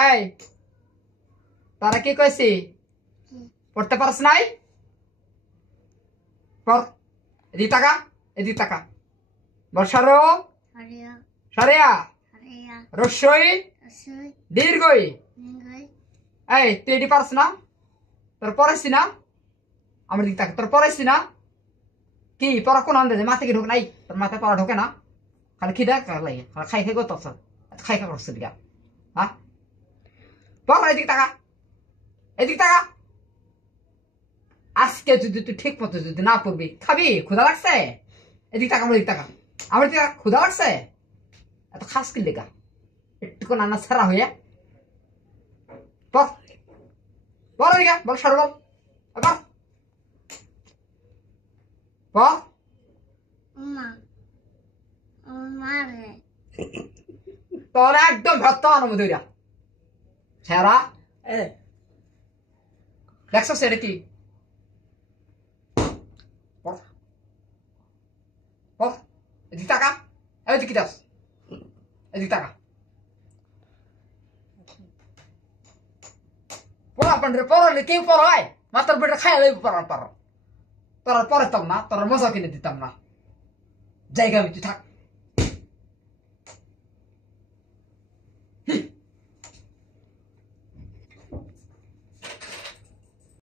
এই তারা কি কইছি পড়তে পারছ নাই পড় এদিক তাকা এদিক তাকা বর্ষারো সারিয়া রস্যই দীর্ঘই এই তুই এটি পারছ না তোর পড়াইছি না আমার দিক তাকা তোর পড়াইছি না কি পড়া কোন আন্দাজে মাথা কি ঢোকে নাই তোর মাথায় পড়া ঢোকে না খালি খিদা লাগে খাই খাই করতেছ খাই খাই করছ দিকা হ্যাঁ পড়া এদিক তাকা এদিক তাকা আজকে যদি তুই ঠিক মতো যদি না পড়বি খাবি ক্ষুধা লাগছে এদিক টাকা আমার দিক টাকা আমার দিক ক্ষুধা লাগছে এত খাস কি লেগা একটু নানা ছাড়া হইয়া পড় বল দিকা বল সার বল এবার পড় তোর একদম ভক্ত অনুমোদইরা সেরা দেখছো সেটা কি এদিক টাকা এদিক যাস এদিক টাকা পড়া পান্ডে পড়ালে কেউ পড়ায় মাত্র বেটা খাইলে পড়ার পারো তোর পড়াতাম না তোর মজা কিনে দিতাম না জায়গা তুই থাক